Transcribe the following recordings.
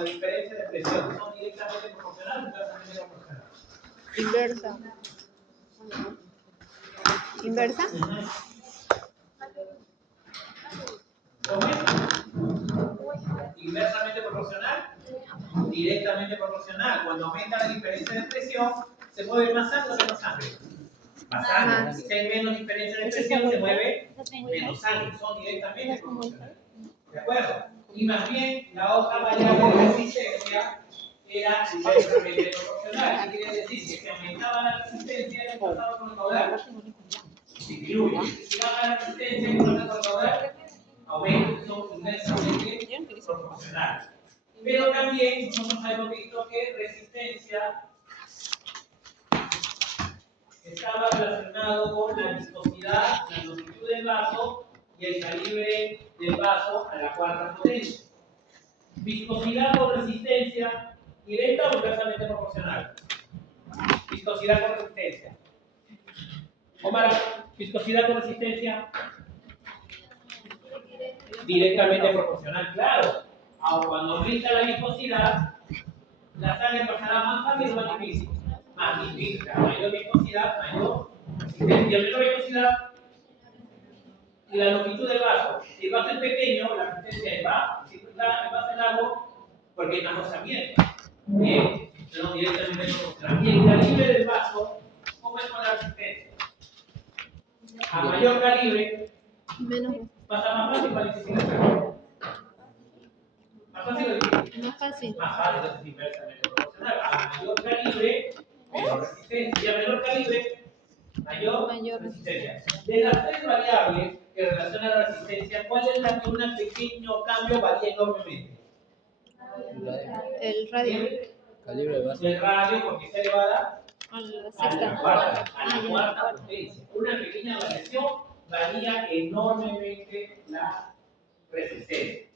la diferencia de presión. ¿Son directamente proporcionales o inversamente proporcionales? Inversa. ¿Inversa? ¿Cómo es? Inversamente proporcional, directamente proporcional. Cuando aumenta la diferencia de presión, ¿se mueve más sangre o menos sangre? Más sangre. Si hay menos diferencia de presión, se mueve menos sangre. Son directamente proporcionales. ¿De acuerdo? Y más bien, la otra variable de resistencia era inversamente proporcional. ¿Qué quiere decir? Que si aumentaba la resistencia, ¿qué pasaba con el caudal? Disminuye. Si baja la resistencia, ¿qué pasa con el caudal? Aumenta, son inversamente proporcionales. Pero también nosotros hemos visto que resistencia estaba relacionado con la viscosidad, la longitud del vaso y el calibre del vaso a la cuarta potencia. Viscosidad con resistencia, directa o inversamente proporcional. Viscosidad con resistencia. Omar, viscosidad con resistencia. Directamente proporcional, claro. Ahora, cuando aumenta la viscosidad, la sangre pasará más fácil o más difícil. Más difícil. A mayor viscosidad, mayor resistencia. A menor viscosidad y la longitud del vaso. Si el vaso es pequeño, la resistencia es baja. Si el vaso es largo, porque hay más rozamiento. Bien, no directamente proporcional. Y el calibre del vaso, ¿cómo es con la resistencia? A mayor calibre, pasa más fácil para difícil. ¿Más fácil o difícil? Más fácil. Más fácil, entonces inversamente proporcional. A mayor calibre, menor resistencia. Y a menor calibre, mayor resistencia. De las tres variables que relacionan la resistencia, ¿cuál es la que un pequeño cambio varía enormemente? El radio. Calibre de vaso. El radio, porque está elevada A la a sexta. la cuarta potencia. Una pequeña variación varía enormemente la resistencia.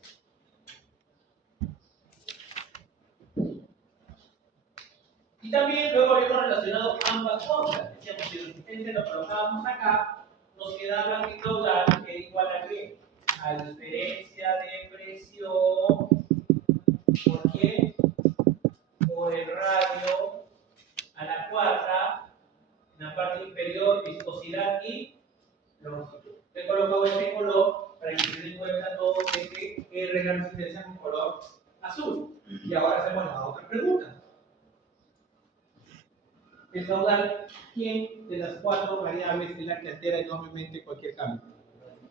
Y también luego hemos relacionado ambas cosas. Decíamos que la resistencia lo colocábamos acá, nos quedaba que caudal era igual a qué? A diferencia de presión. ¿Por qué? Por el radio a la cuarta, en la parte inferior, viscosidad y longitud. He colocado este color para que se den cuenta todos de que R es la resistencia con color azul. Y ahora hacemos la otra pregunta. El caudal, ¿quién de las cuatro variables es la que altera enormemente cualquier cambio?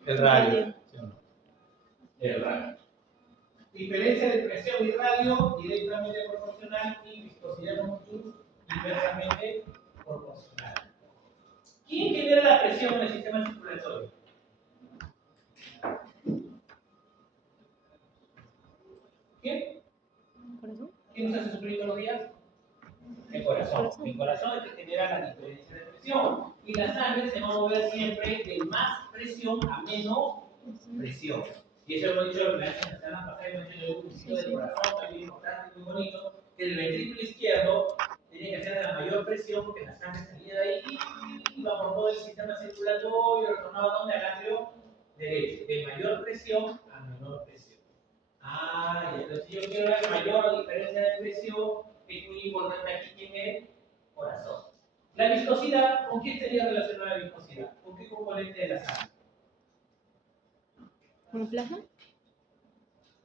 El radio. ¿Sí o no? El radio. Diferencia de presión y radio directamente proporcional y viscosidad y longitud inversamente proporcional. ¿Quién genera la presión en el sistema circulatorio? ¿Quién? ¿Corazón? ¿Quién nos hace sufrir todos los días? El corazón. El corazón es el que genera la diferencia de presión. Y la sangre se va a mover siempre de más presión a menos presión. Y eso lo hemos dicho en la semana pasada, hemos hecho el ejercicio del corazón, también importante, muy bonito, que el ventrículo izquierdo tenía que ser de la mayor presión porque la sangre salía de ahí y iba por todo el sistema circulatorio y retornaba donde al atrio derecho, de mayor presión a menor presión. Entonces yo quiero ver mayor diferencia de presión, es muy importante aquí quién es corazón. La viscosidad, ¿con quién sería relacionada la viscosidad? ¿Con qué componente de la sangre? ¿Con el plasma?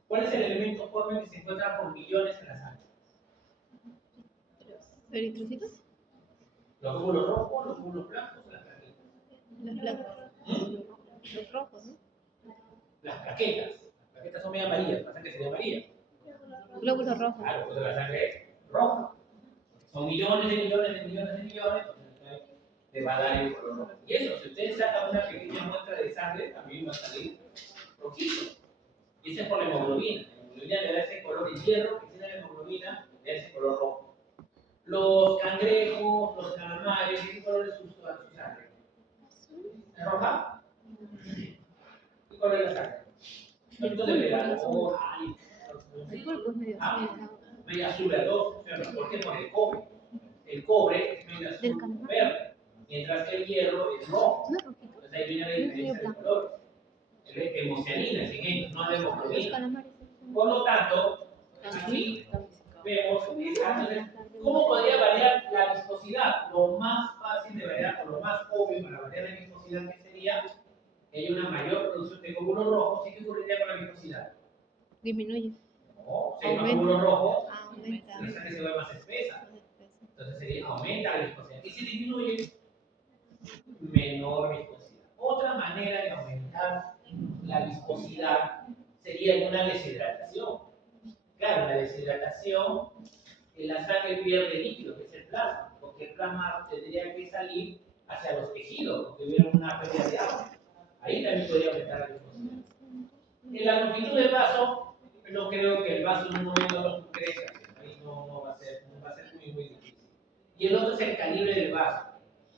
¿Cuál es el elemento forme que se encuentra por millones en la sangre? ¿Eritrocitos? ¿Los glóbulos rojos, los glóbulos blancos o las plaquetas? Los blancos. Los rojos, ¿no? Las plaquetas. Las plaquetas son medio amarillas, la sangre sería amarilla. Glóbulos rojos. Claro, entonces la sangre es roja. Son millones de millones de millones de millones, entonces le va a dar el color rojo. Y eso, si ustedes sacan una pequeña muestra de sangre, también va a salir rojito. Y ese es por la hemoglobina. La hemoglobina le da ese color de hierro, que tiene la hemoglobina, le da ese color rojo. Los cangrejos, los calamares, ¿qué color es su sangre? ¿Es roja? ¿Qué color es la sangre? Entonces le da color, El cuerpo es medio medio azul a dos. ¿Por qué? Por el cobre. El cobre es medio azul verde, mientras que el hierro es rojo. Entonces ahí viene la diferencia de colores. Es hemocianina, sin ellos, no de hemoglobina. Por lo tanto, Aquí vemos esta. Entonces, ¿cómo podría variar la viscosidad? Lo más fácil de variar, o lo más obvio para variar la viscosidad, que sería que haya una mayor producción de glóbulos rojos. ¿Y qué ocurriría con la viscosidad? Disminuye. No, si hay más glóbulos rojos, Aumenta. la sangre se vuelve más espesa. Entonces sería aumenta la viscosidad. Y si disminuye, menor viscosidad. Otra manera de aumentar la viscosidad sería en una deshidratación. Claro, la deshidratación, la sangre pierde líquido, que es el plasma, porque el plasma tendría que salir hacia los tejidos, porque hubiera una pérdida de agua. Ahí también podría aumentar la viscosidad. En la longitud del vaso, no creo que el vaso en un momento crezca. Ahí no va a ser muy difícil. Y el otro es el calibre del vaso.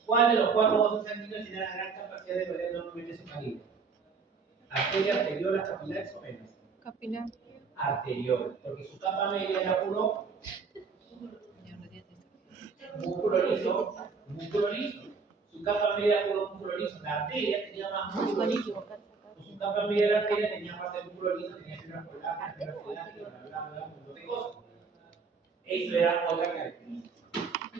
¿Cuál de los cuatro vasos sanguíneos tiene la gran capacidad de variar normalmente su calibre? ¿Arteria, arteriolas, capilares o venas? Capilar. Arteriol, porque su capa media era puro músculo liso. Su capa media era puro músculo liso. La arteria tenía más músculo liso. Su capa media de la arteria tenía parte de músculo liso, tenía fibras polares, fibras elásticas, un montón de cosas. Eso era otra característica.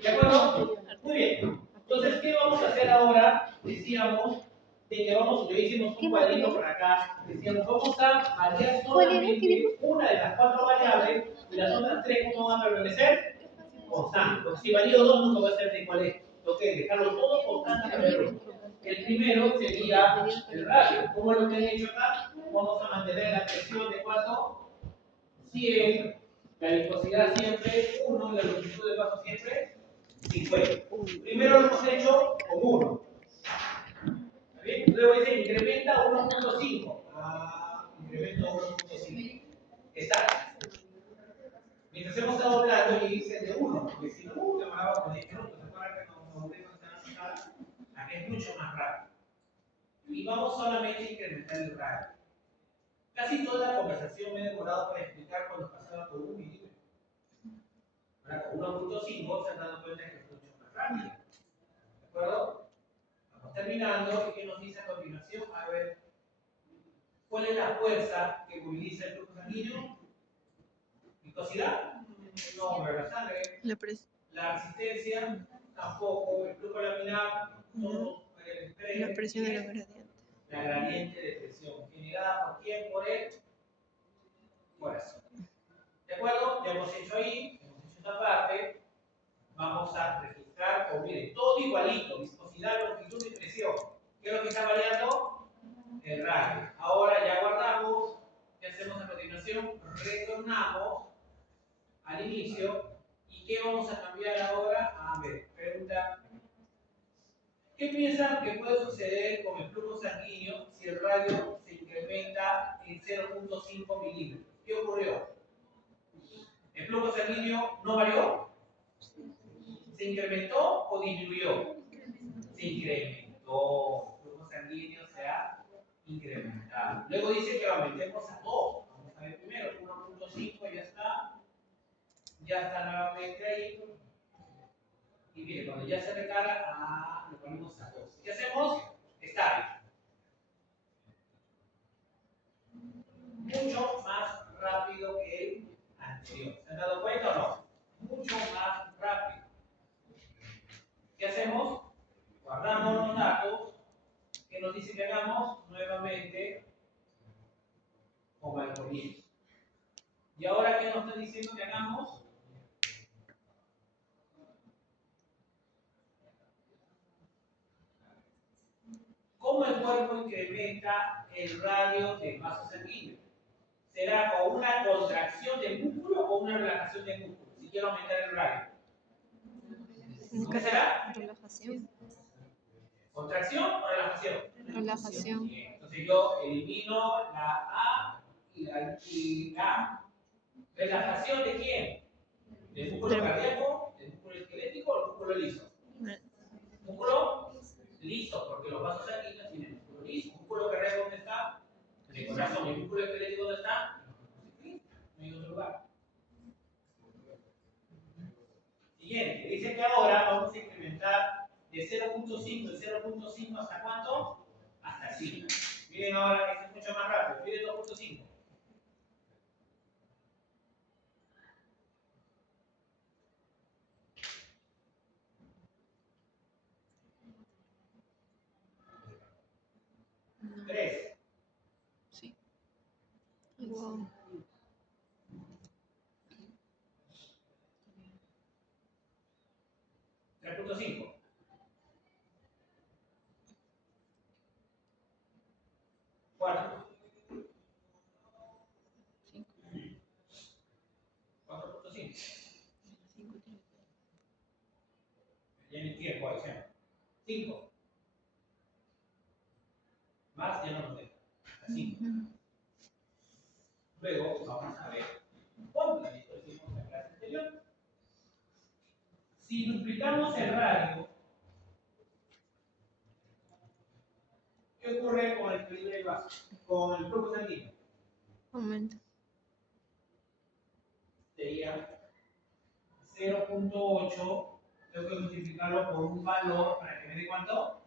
¿De acuerdo? Muy bien. Entonces, ¿qué vamos a hacer ahora? Decíamos de que yo hicimos un cuadrito por acá. Decíamos, vamos a variar solamente una de las cuatro variables y las otras tres, ¿cómo van a permanecer? Constantes. Porque si varío dos, nunca va a ser de cuál es. Tengo que dejarlo todo constante. El primero sería el radio. ¿Cómo es lo que han hecho acá? Vamos a mantener la presión de cuánto? 100. La viscosidad siempre 1, la longitud del vaso siempre 50. Primero lo hemos hecho con 1. ¿Está bien? Luego dice incrementa 1.5. Incremento 1.5. Está. Mientras hemos estado hablando, y dice de 1, porque si no, demoraba con 10 minutos. ¿Se acuerdan que nos aburrimos en la sala? Aquí es mucho más rápido. Y vamos solamente a incrementar el radio. Casi toda la conversación me he demorado para explicar cuando pasaba por 1 milímetro. Ahora con 1.5 se han dado cuenta que es mucho más rápido. ¿De acuerdo? Vamos terminando. ¿Y qué nos dice a continuación? A ver, ¿cuál es la fuerza que moviliza el flujo sanguíneo? ¿Viscosidad? No, la sangre. La resistencia, tampoco. El flujo laminar, no. La presión de la gradiente. La gradiente de presión. ¿Generada por quién? Por el corazón. ¿De acuerdo? Ya hemos hecho ahí, hemos hecho esta parte. Vamos a registrar, miren, todo igualito, viscosidad, longitud y presión. ¿Qué es lo que está variando? El radio. Ahora ya guardamos. ¿Qué hacemos a continuación? Retornamos al inicio. ¿Y qué vamos a cambiar ahora? A ver, pregunta. ¿Qué piensan que puede suceder con el flujo sanguíneo si el radio se incrementa en 0.5 milímetros? ¿Qué ocurrió? ¿El flujo sanguíneo no varió? ¿Se incrementó o disminuyó? Se incrementó. El flujo sanguíneo se ha incrementado. Luego dice que lo aumentemos a 2. Vamos a ver primero. 1.5 ya está. Ya está nuevamente ahí. Y mire, cuando ya se recarga, lo ponemos a 2. ¿Qué hacemos? Está mucho más rápido que el anterior. ¿Se han dado cuenta o no? Mucho más rápido. ¿Qué hacemos? Guardamos los datos. ¿Qué nos dice que hagamos? Nuevamente, como al comienzo. ¿Y ahora qué nos está diciendo que hagamos? ¿Cómo el cuerpo incrementa el radio del vaso sanguíneo? ¿Será con una contracción del músculo o una relajación del músculo? Si quiero aumentar el radio. ¿Qué será? Relajación. ¿Contracción o relajación? Relajación. Bien, entonces yo elimino la A y la A. ¿Relajación de quién? ¿Del músculo cardíaco? ¿Del músculo esquelético o del músculo liso? Músculo liso, porque los vasos sanguíneos tienen músculo liso. ¿Músculo cardíaco dónde está? En el corazón. ¿Y el músculo esquelético dónde está? No hay otro lugar. Siguiente, dice que ahora vamos a incrementar de 0.5 de 0.5 hasta ¿cuánto? Hasta 5. Miren ahora, esto es mucho más rápido. Miren 2.5. en el tiempo, por ejemplo. 5. Más ya no nos deja. 5. Luego vamos a ver cuánto esto hicimos en la clase anterior. Si duplicamos el radio, ¿qué ocurre con el calibre del vaso? Con el flujo sanguíneo. Aumenta. Sería 0.8. Tengo que multiplicarlo por un valor para que me dé cuánto?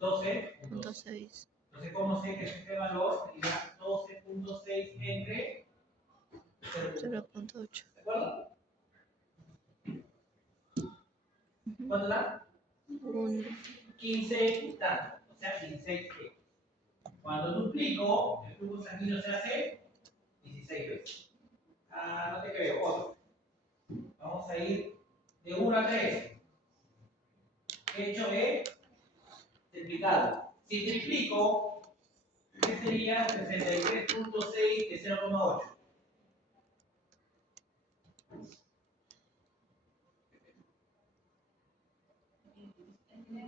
12.6. 6. Entonces, ¿cómo sé que este valor sería 12.6 entre 0.8? ¿De acuerdo? ¿Cuánto da? 15 y tanto. O sea, 16G. Cuando duplico, el flujo sanguíneo se hace 16 veces. No te creo. Otro. Vamos a ir de 1 a 3. Hecho E triplicado. Si triplico, ¿qué sería 63.6 de 0.8?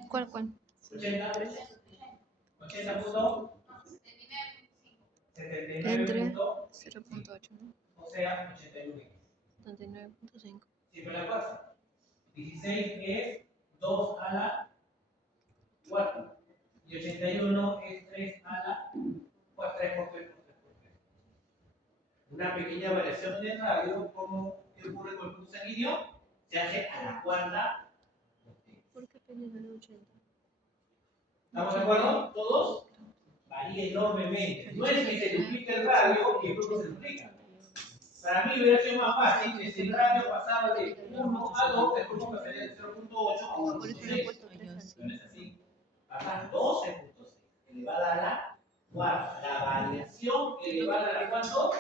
¿Cuál? 80. 79.5. Entre 0.8, ¿no? O sea, 81. 79.5. Siempre la pasa. 16 es 2 a la 4. Y 81 es 3 a la 4. 3 por 3 por 3 por 3. Una pequeña variación en el radio, ¿cómo ocurre con el flujo sanguíneo? Se hace a la cuarta. ¿Por qué pequeño de 80? ¿Estamos de acuerdo? ¿Todos? Varía enormemente. No es que se duplique el radio y el flujo se duplica. Para mí hubiera sido más fácil que si el radio pasara de 1 a 2, el flujo pasaría de 0.8 a 1.6. No es así. Pasa 12.6, elevada a la cuarta. La variación elevada a la cuánto?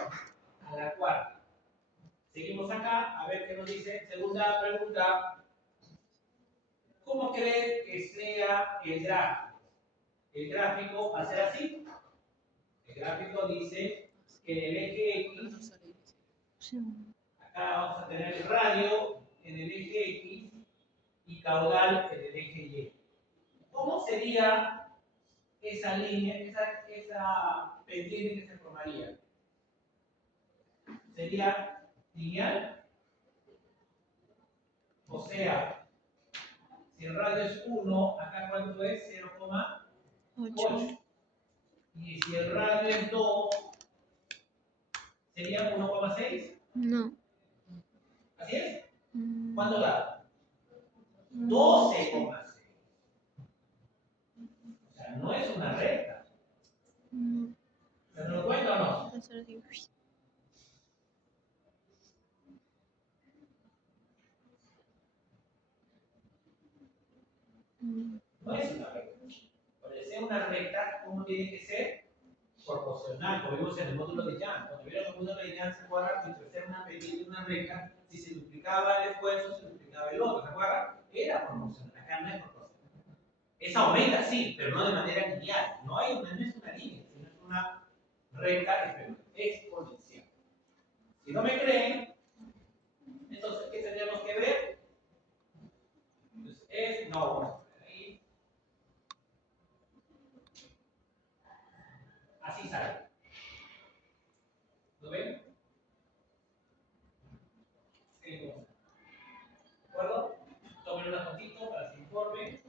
A la cuarta. Seguimos acá, a ver qué nos dice. Segunda pregunta. ¿Cómo creen que sea el gráfico? El gráfico va a ser así. El gráfico dice que en el eje X, acá vamos a tener el radio en el eje X y caudal en el eje Y. ¿Cómo sería esa línea, esa pendiente que se formaría? ¿Sería lineal? O sea, si el radio es 1, acá cuánto es? 0,8. Y si el radio es 2, ¿sería 1,6? No. ¿Así es? ¿Cuánto da? 12,6. O sea, no es una recta. ¿Se lo cuento o no? No es una recta. Para ser una recta, ¿cómo tiene que ser? Proporcional, como vimos en el módulo de Young. Cuando vieron el módulo de Young, ¿se acuerdan? Que entre ser una pendiente y una recta, si se duplicaba el esfuerzo, se duplicaba el otro, ¿se acuerdan? Era proporcional, acá no es proporcional. Esa aumenta, sí, pero no de manera lineal. No es una línea, sino es una recta exponencial. Si no me creen, entonces, ¿qué tendríamos que ver? Entonces, no, vamos a poner ahí. Así sale. ¿Lo ven? ¿De acuerdo? Tomen una fotito para su informe.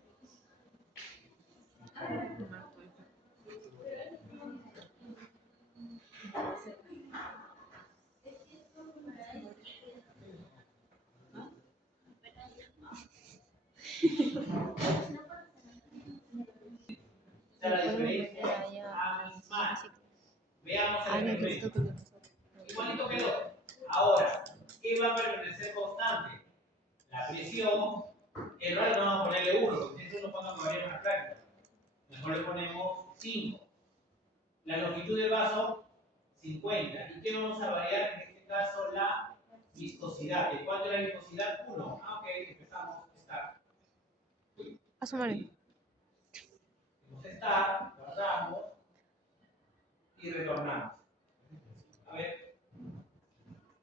O sea, la diferencia es abismal. Veamos el experimento. Igualito quedó. Ahora, ¿qué va a permanecer constante? La presión. El radio no vamos a ponerle 1, porque eso no cuando acabaría una práctica. Mejor le ponemos 5. La longitud del vaso, 50. ¿Y qué vamos a variar? En este caso, la viscosidad. ¿De cuánto es la viscosidad? 1. Ok, empezamos. Start. Asumare. Start, guardamos y retornamos. A ver,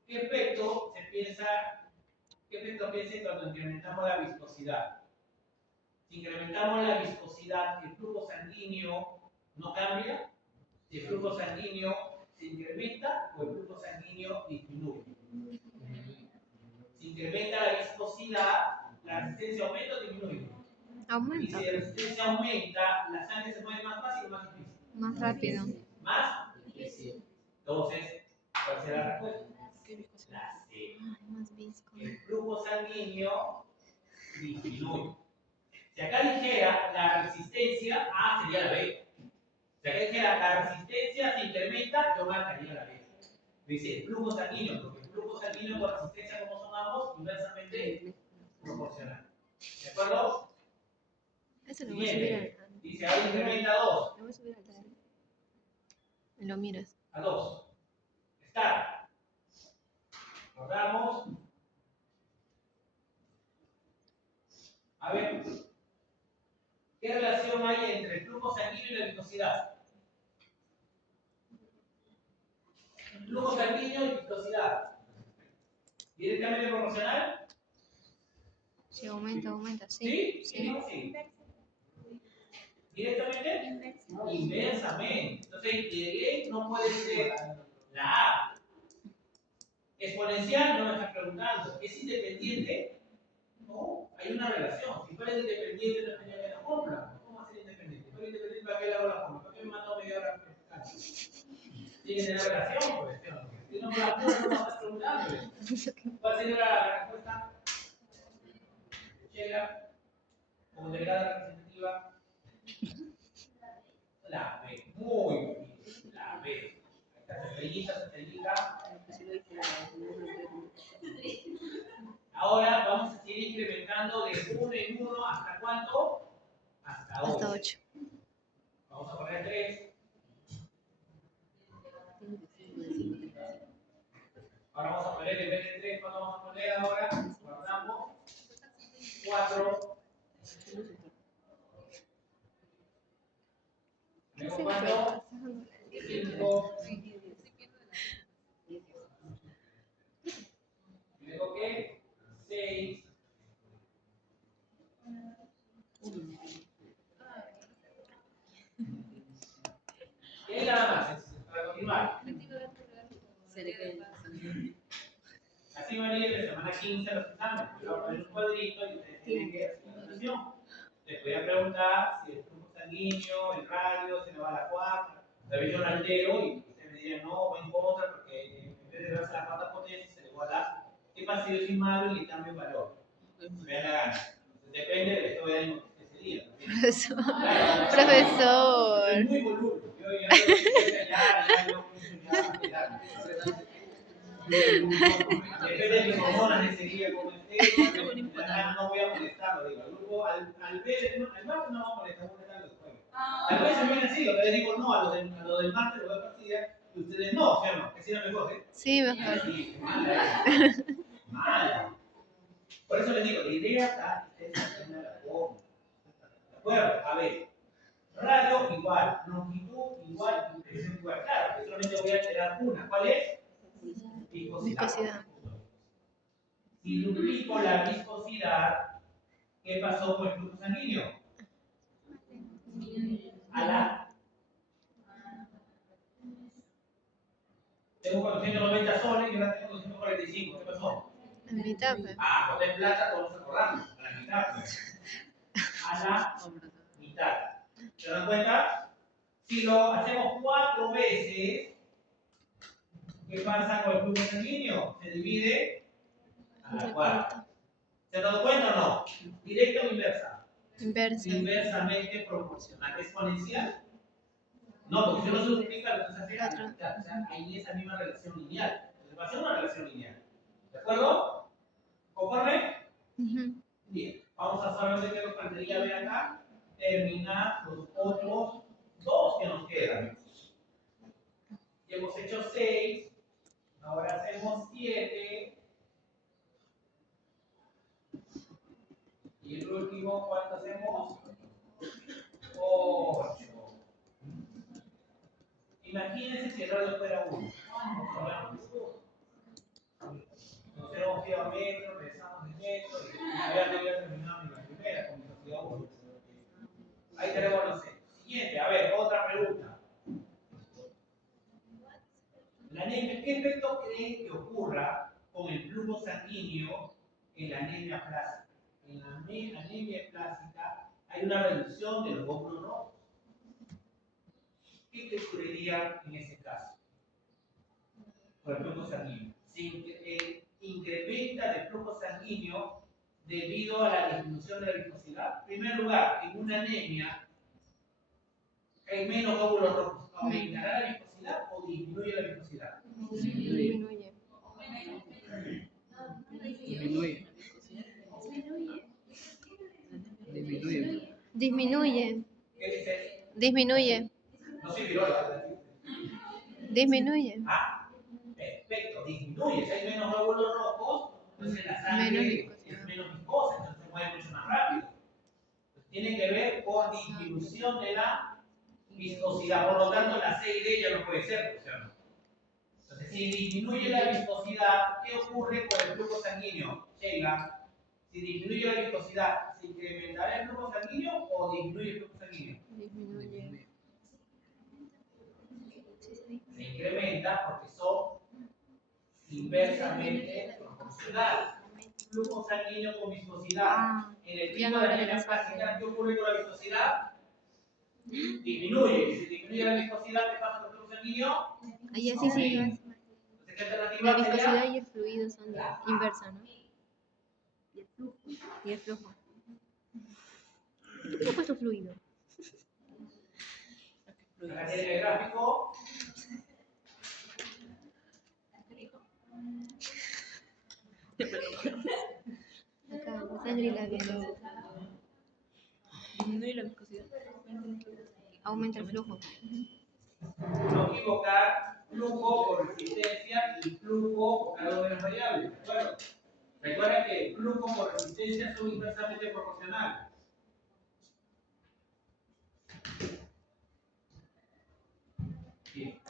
¿qué efecto se piensa, qué efecto piensen cuando incrementamos la viscosidad? Si incrementamos la viscosidad, el flujo sanguíneo no cambia. Si el flujo sanguíneo se incrementa o el flujo sanguíneo disminuye. Si incrementa la viscosidad, la resistencia aumenta o disminuye. Y Aumenta. si la resistencia aumenta, la sangre se mueve más fácil o más difícil. Más rápido. Más difícil. Entonces, ¿cuál será la respuesta? La C. Ay, más visco. El flujo sanguíneo disminuye. Si acá dijera la resistencia, A sería la B. Si acá dijera la resistencia se incrementa, yo marcaría la B. Dice el flujo sanguíneo, porque el flujo sanguíneo con resistencia, como son ambos, inversamente proporcional. ¿De acuerdo? Eso lo voy a subir Siguiente. al. Dice ahí incrementa a 2. Lo voy a subir al. Lo miras. A 2. Está. Rodamos. A ver. ¿Qué relación hay entre el flujo sanguíneo y la viscosidad? Flujo sanguíneo y viscosidad. ¿Directamente proporcional? Sí, aumenta, ¿Sí? sí. ¿Sí? ¿Directamente? Inversamente. Entonces, Y no puede ser la A. Exponencial no me estás preguntando. ¿Es independiente? No, hay una relación. Si fuera independiente, no tenía que la fórmula. ¿Cómo va a ser independiente? Si fuera independiente, ¿para qué le hago la fórmula? ¿Para qué me mató media hora? Tiene que tener relación, pues. Si no me la fórmula, no me estás preguntando. ¿Cuál sería la respuesta? Llega como delegada representativa. La B. Muy bien. La B. Las estrellitas. Ahora vamos a seguir incrementando de 1 en 1 hasta ¿cuánto? Hasta 8. Hasta 8. Vamos a poner 3. Ahora vamos a poner en vez de 3, ¿cuánto vamos a poner ahora? Guardamos. 4. Luego 4. 5. Luego ¿qué? 6. Y ahí nada más, para continuar. Así va a ir de semana 15 los exámenes. Yo voy a poner un cuadrito y ustedes tienen que hacer la solución. Les voy a preguntar si el flujo sanguíneo, el radio, se le va a la cuarta. Tal vez yo lo altero y ustedes me dirían no, o en contra, porque en vez de darse a la cuarta potencia, se le va a la. ¿Qué pasa si yo soy malo y le cambio el valor? Me da la gana. Entonces, depende del estado de ánimo que ese día. Profesor. Claro, Profesor. soy muy boludo. Yo depende de mis hormonas ese día, como esté, no voy a molestarlo. Digo, al grupo, al martes no vamos a molestar, vamos a molestar después. Tal vez se me viene así, lo que les digo no, a lo del martes lo voy a fastidiar, y ustedes no, ¿sí o no? Que si no mejor, ¿eh? Sí, mejor. Sí, mala. Por eso les digo, la idea está, ustedes aprendan la forma. ¿De acuerdo? A ver, radio igual, longitud igual, impresión igual. Claro, que solamente voy a alterar una. ¿Cuál es? Viscosidad. Si duplico la viscosidad, ¿qué pasó con el flujo sanguíneo? A la. Tengo 490 soles y ahora tengo 245. ¿Qué pasó? A mitad, pues. Boté plata, todos nos acordamos. A la mitad, pues. A la mitad. ¿Se dan cuenta? Si lo hacemos 4 veces, ¿qué pasa con el flujo sanguíneo? Se divide a la cuarta. ¿Se han dado cuenta o no? ¿Directa o inversa? Inversa. Inversamente proporcional. ¿Exponencial? No, porque si no se duplica, lo que se hace a la mitad. O sea, hay esa misma relación lineal. Entonces va a ser una relación lineal. ¿De acuerdo? ¿Conforme? Bien. Vamos a solamente que nos faltaría ver acá. Terminar los otros 2 que nos quedan. Y hemos hecho 6. Ahora hacemos 7. Y el último, ¿cuánto hacemos? 8. Imagínense si el radio fuera 1. Nos hemos ido a metro, regresamos de ocurra con el flujo sanguíneo en la anemia plástica. En la anemia plástica hay una reducción de los glóbulos rojos. ¿Qué ocurriría en ese caso? Con el flujo sanguíneo. Se incrementa el flujo sanguíneo debido a la disminución de la viscosidad. En primer lugar, en una anemia hay menos glóbulos rojos. ¿Aumentará la viscosidad o disminuye la viscosidad? Disminuye. Disminuye. ¿Qué dices? Disminuye. No soy bióloga. Disminuye. Ah, perfecto, disminuye. Si hay menos glóbulos rojos, entonces la sangre Menos viscosidad. es menos viscosa, entonces se mueve mucho más rápido. Entonces, tiene que ver con disminución de la viscosidad. Por lo tanto, la C y D ya no puede ser, ¿sí o no? Entonces, si disminuye la viscosidad, ¿qué ocurre con el flujo sanguíneo? Sheila, si disminuye la viscosidad, ¿se incrementará el flujo sanguíneo o disminuye el flujo sanguíneo? Disminuye. Se incrementa porque son inversamente proporcionales. Flujo sanguíneo con viscosidad. En el ya tipo no de habla de anemia la plástica, sangre. ¿qué ocurre con la viscosidad? Disminuye. Y si disminuye la viscosidad, ¿qué pasa con el flujo sanguíneo? Ahí así sí. Aumenta. Entonces, ¿qué La alternativa viscosidad sería? y el fluido son inversas, ¿no? Y el flujo. ¿Por qué le he puesto fluido? Acá tiene el gráfico. Acá, la sangre y la viscosidad. Disminuye la viscosidad. Aumenta el flujo. No equivocar flujo por resistencia y flujo por cada una de las variables. ¿De acuerdo? Recuerda que flujo por resistencia son inversamente proporcionales. Bien.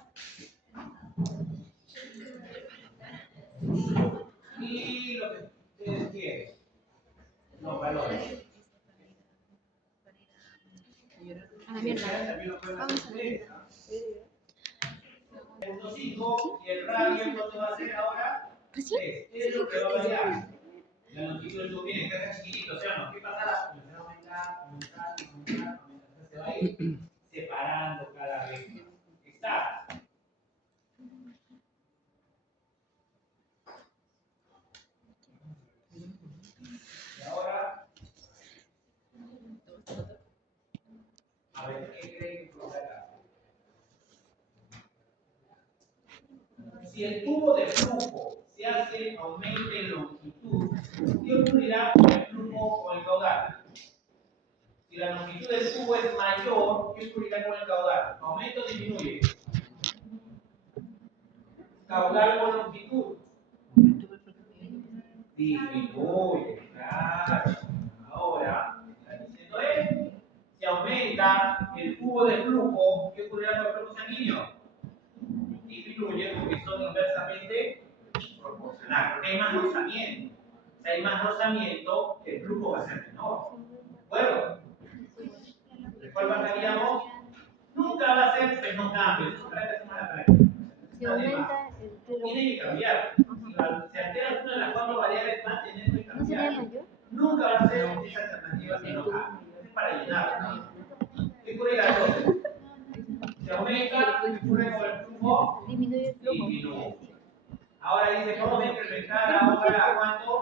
Y lo que ustedes quieren, los valores. A la mierda. También lo pueden hacer Vamos a ustedes. ver. 0.5 y el radio, ¿cuánto va a ser ahora? ¿Así? 3. Es lo que va a variar. La longitud del tubo tiene que ser chiquitito, ¿sí o no? ¿Qué pasará? Comenzará a aumentar. Entonces se va a ir separando cada vez más. Está. Y ahora, a ver, ¿qué creen que pasará? Si el tubo de flujo se hace aumente en longitud, ¿qué ocurrirá con el flujo o el caudal? Si la longitud del tubo es mayor, ¿qué ocurrirá con el caudal? ¿Aumenta o disminuye? Caudal con longitud. Disminuye, claro. Ahora, está diciendo es, si aumenta el tubo de flujo, ¿qué ocurrirá con el flujo sanguíneo? Disminuye porque son inversamente proporcionales, porque hay más rozamiento. Si hay más rozamiento, el flujo va a ser menor. ¿De acuerdo? ¿De cuál bajaríamos? Nunca va a ser, pues no cambia. Eso es para que hacemos la práctica. Si aumenta el flujo. Tiene que cambiar. Si altera alguna de las cuatro variables, va a tener que ¿No sería cambiar. mayor? Nunca va a ser esa alternativa que no cambia. Es para llenar. ¿Qué ocurrirá entonces? Si aumenta, ¿qué ocurre con el flujo? Disminuye el flujo. Disminuye. Ahora dice, vamos a incrementar ahora a cuánto?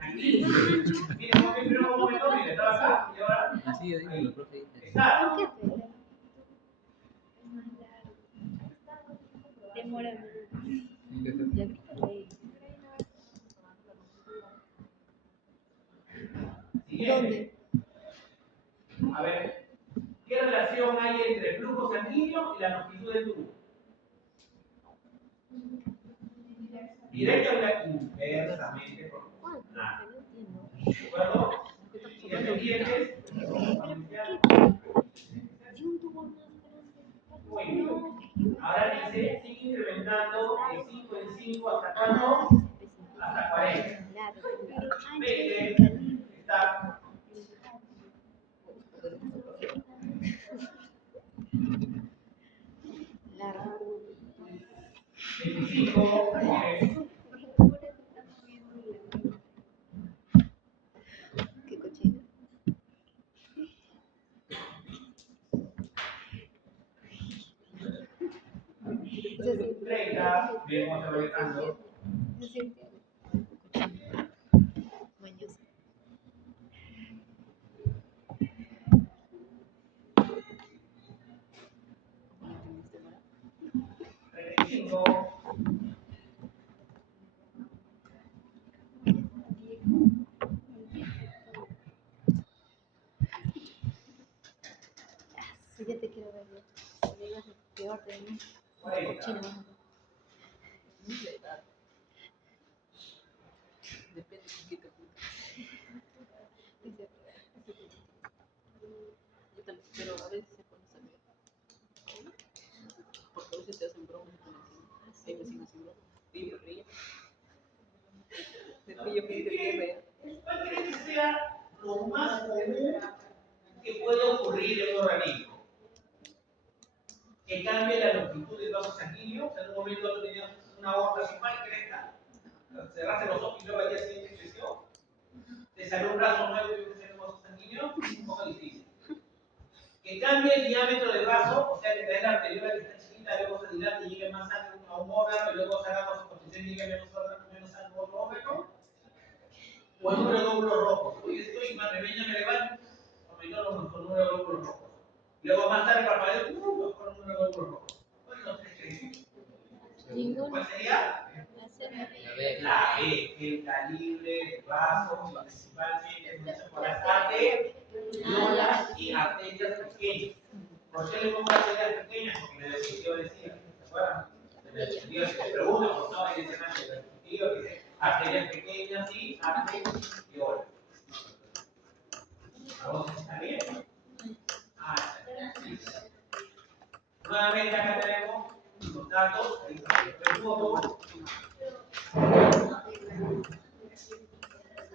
A 15. Miren, primero cómo me tomo, estaba acá y ahora Así ahí, ahí. lo profe. Está. ¿Por qué? Demora. Ya viste. Siguiente. A ver, ¿qué relación hay entre el flujo sanguíneo y la longitud del tubo? Directa o inversamente proporcional. ¿De acuerdo? Y dependientes. Muy bien. Ahora dice, sigue incrementando de 5 en 5 hasta cuánto? Hasta 40. 20 está. 25, Miren cómo se va dejando. Mañosa. 35. Sí, ya te quiero ver. Si digas lo peor de mí. 40. Cochino. Depende de qué te gusta. Dice, Yo también, pero a veces se pone a ver. Porque a veces te hacen bromas con el hay vecinos sin bromas. Y me ríe. De que yo pienso que es real. ¿Cuál crees que sea lo más común que puede ocurrir en un organismo? Que cambie la longitud del vaso sanguíneo. En un momento tú tenías una aorta sin mal cresta, cerraste los ojos y luego al día siguiente creció. Te salió un brazo nuevo y un vaso sanguíneo, un poco difícil. Que cambie el diámetro del vaso, o sea que traes la arteriola que está chiquita, luego se dilate y llegue más sangre a un órgano y luego se haga más oposición y llegue menos sangre a otro órgano. O el número de glóbulos rojos. Hoy estoy, madre mía, me levanto, aumentó con número de glóbulos rojos. Luego más tarde parpadeo, con un número de glóbulos rojos. ¿Cuál es los tres que dicen? ninguno. ¿Cuál sería? La B, el calibre del vaso, principalmente mucho por las arteriolas y arterias pequeñas. ¿Por qué le pongo arterias pequeñas? Porque en el descriptivo decía, ¿se acuerdan? En el descriptivo se te pregunta, pues no, ahí dice en el descriptivo, dice arterias pequeñas y arteriolas. ¿Vamos a estar bien? Sí. Nuevamente acá tenemos los datos, ahí está el foto.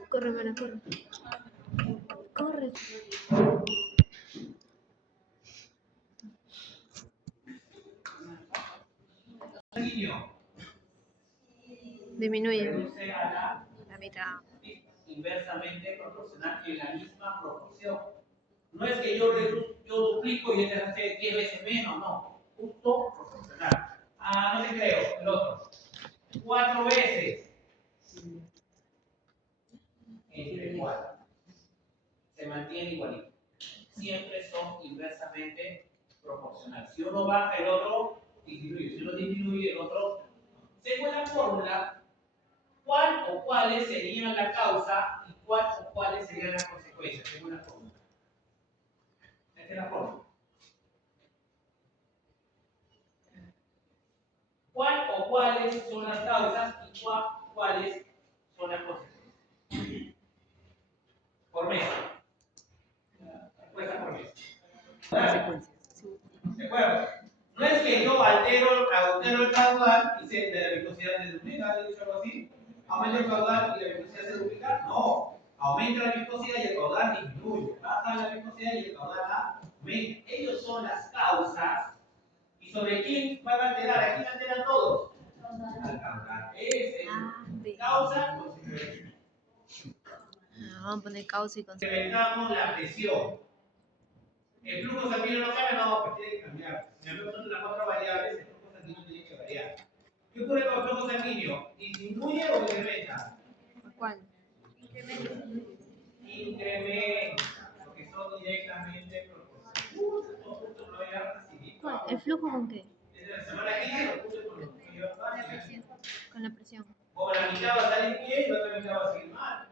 Corre, mana, corre. Corre. Sanguíneo Disminuye. reduce a La mitad. inversamente proporcional en la misma proporción. No es que yo duplico y este hace 10 veces menos, no. Justo proporcional. Ah, no te creo, el otro. 4 veces entre 4. Se mantiene igualito. Siempre son inversamente proporcionales. Si uno baja, el otro disminuye. Si uno disminuye, el otro. Según la fórmula, ¿cuál o cuáles serían la causa y cuál o cuáles serían las consecuencias? Según la fórmula. Esta es la fórmula. ¿Cuál o cuáles son las causas y cuáles son las consecuencias? Por mes. Respuesta por mes. Consecuencias. ¿De acuerdo? No es que yo altero el caudal y la viscosidad se duplica, ¿he dicho algo así? ¿Aumenta el caudal y la viscosidad se duplica? No. Aumenta la viscosidad y el caudal disminuye. Baja la viscosidad y el caudal aumenta. Ellos son las causas. ¿Y sobre quién van a alterar? ¿A quién alteran todos? Al caudal. Es causa y consecuencia. Vamos a poner causa y consecuencia. Incrementamos la presión. ¿El flujo sanguíneo no cambia? No, pues tiene que cambiar. Si hablamos de las cuatro variables, el flujo sanguíneo tiene que variar. ¿Qué ocurre con el flujo sanguíneo? ¿Disminuye o incrementa? ¿Cuál? Incrementa, porque son directamente proporcionales. No voy a recibir. ¿Cuál? ¿El flujo con qué? Desde la semana 15 lo puse con los que yo Con la presión. como la mitad va a salir bien y la otra mitad va a salir mal.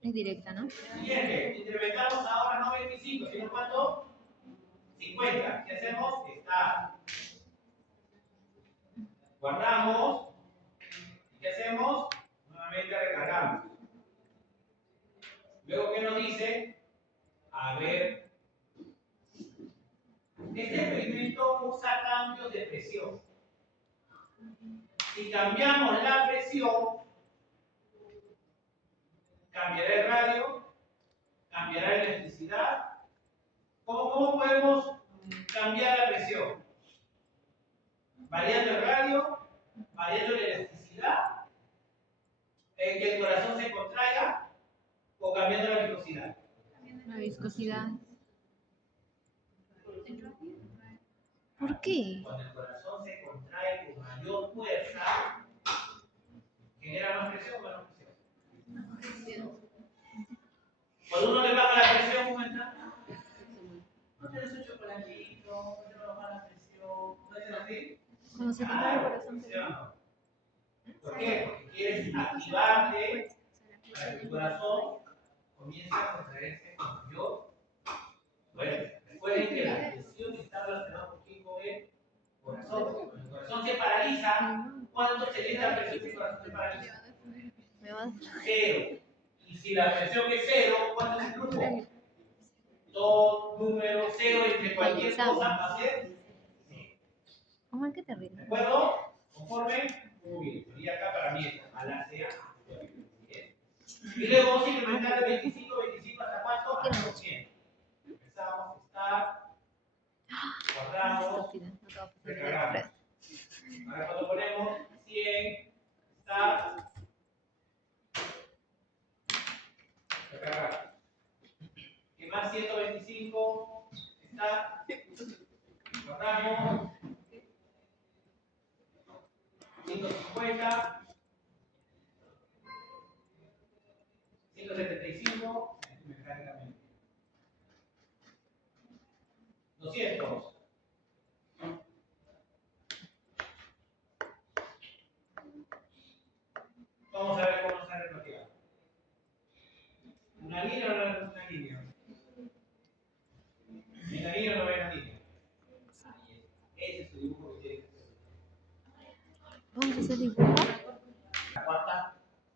Es directa, ¿no? Siguiente, incrementamos ahora no 25, sino cuánto? 50. ¿Qué hacemos? Está. Guardamos. ¿Y qué hacemos? Nuevamente recargamos. Luego, ¿qué nos dice? A ver. Este experimento usa cambios de presión. Si cambiamos la presión, cambiará el radio, cambiará la electricidad. ¿Cómo podemos cambiar la presión? Variando el radio, variando la electricidad, que el corazón se contraiga o cambiando la viscosidad. La viscosidad. ¿Por qué? Cuando el corazón se contrae con mayor fuerza, genera más presión o menos presión. Cuando uno le baja la presión, ¿cómo está? No te des un chocolatito, no te baja la presión, ¿no es así? Cuando se contrae el corazón. ¿Por qué? Porque quieres activarte para que tu corazón comience a contraerse con mayor. Bueno, recuerden que la presión está relacionada con el corazón. Cuando el corazón se paraliza, ¿cuánto se le da presión si el corazón se paraliza? Cero. Y si la presión es cero, ¿cuánto es el flujo? Todo número cero entre cualquier cosa va a ser cero. Omar, qué terrible. ¿De acuerdo? ¿Conforme? Muy bien. Y acá para mí es ojalá sea. Y luego vamos a incrementar de 25, 25 hasta cuánto? Hasta 100. Empezamos a estar, guardamos, recargamos. Ahora cuando ponemos 100, está, recargar. ¿Qué más? 125, está, guardamos. 150, 175, mecánicamente. 200. Vamos a ver cómo se desbloquea. ¿Una línea o no una línea? ¿En la línea o no en la línea? Ese es su dibujo que tiene que hacer. Vamos a hacer dibujo. La cuarta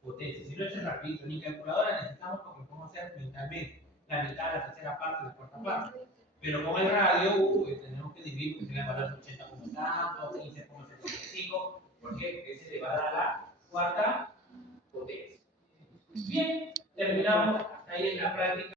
potencia. Si no es rapidito, ni calculadora necesitamos porque podemos hacer mentalmente la mitad, la tercera parte, la cuarta parte. Pero con el radio tenemos que dividir porque tiene valores 80 como tanto, 15,75, porque ese le va a dar la cuarta potencia. Bien, terminamos hasta ahí en la práctica.